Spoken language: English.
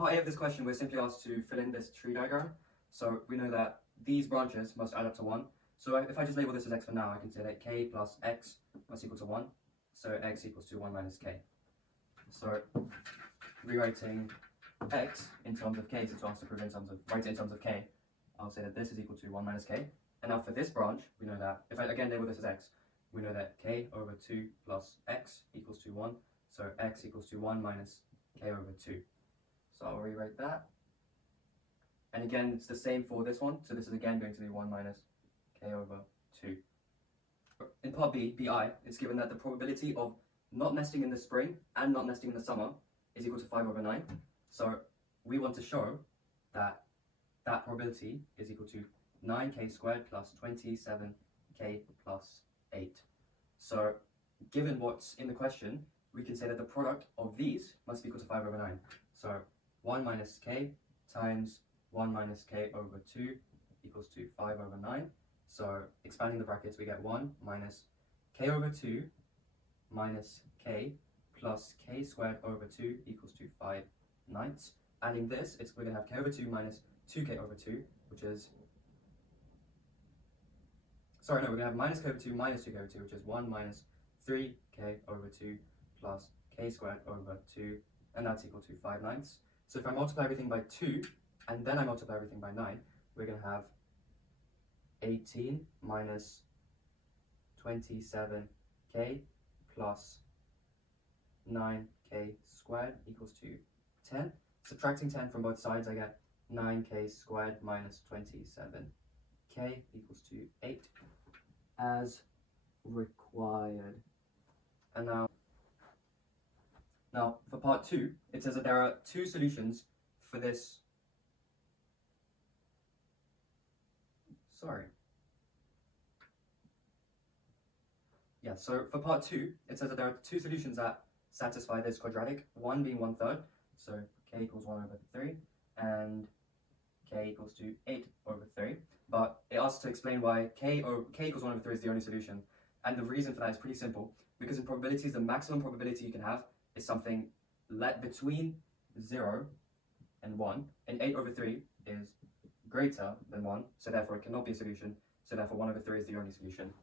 part A of this question, we're simply asked to fill in this tree diagram. So we know that these branches must add up to 1. So if I just label this as x for now, I can say that k plus x must equal to 1. So x equals to 1 minus k. So rewriting x in terms of k, since we asked to prove in terms of, write it in terms of k, I'll say that this is equal to 1 minus k. And now for this branch, we know that, if I again label this as x, we know that k over 2 plus x equals to 1. So x equals to 1 minus k over 2. So I'll rewrite that. And again, it's the same for this one. So this is again going to be 1 minus k over 2. In part B, BI, it's given that the probability of not nesting in the spring and not nesting in the summer is equal to 5 over 9. So we want to show that that probability is equal to 9k squared plus 27k plus 8. So given what's in the question, we can say that the product of these must be equal to 5 over 9. So 1 minus k times 1 minus k over 2 equals to 5 over 9. So expanding the brackets, we get 1 minus k over 2 minus k plus k squared over 2 equals to 5 ninths. Adding this, we're going to have k over 2 minus 2k over 2, which is, we're going to have minus k over 2 minus 2k over 2, which is 1 minus 3k over 2 plus k squared over 2, and that's equal to 5 ninths. So if I multiply everything by 2, and then I multiply everything by 9, we're going to have 18 minus 27k plus 9k squared equals to 10. Subtracting 10 from both sides, I get 9k squared minus 27k equals to 8 as required. And now for part 2, it says that there are 2 solutions for this. So for part 2, it says that there are 2 solutions that satisfy this quadratic, one being 1/3, so k equals 1 over 3, and k equals to 8 over 3. But it asks to explain why k equals 1 over 3 is the only solution. And the reason for that is pretty simple, because in probabilities, the maximum probability you can have is something between 0 and 1, and 8 over 3 is greater than 1, so therefore it cannot be a solution, so therefore 1 over 3 is the only solution.